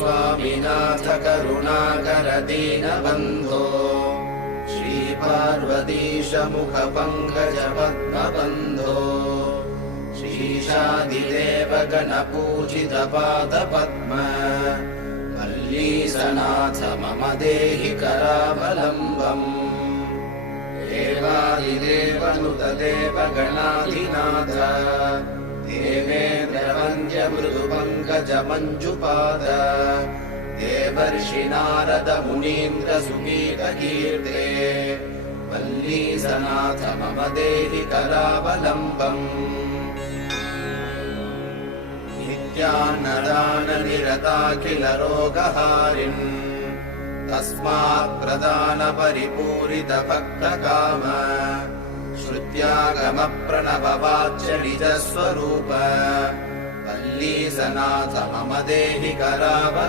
स्वामिनाथ करुणाकर दीनबन्धो श्रीपार्वतीश मुखपङ्कज पद्मबन्धो श्रीशादिदेव गणपूजित पादपद्म वल्लीसनाथ मम देहि करावलम्बम् देवादिदेवनुत देवगणाधिनाथ देवेन्द्रवन्द्य मृदुपङ्कज मञ्जुपाद देवर्षि नारद मुनीन्द्र सुगीतकीर्ते वल्लीसनाथ मम देहि करावलम्बम् नित्यान्नदान निरताखिल रोगहारिन् तस्मात् प्रदान परिपूरित भक्तकाम श्रुत्यागम प्रणव वाच्य निज स्वरूप वल्लीसनाथ मम देहि करावलम्बम्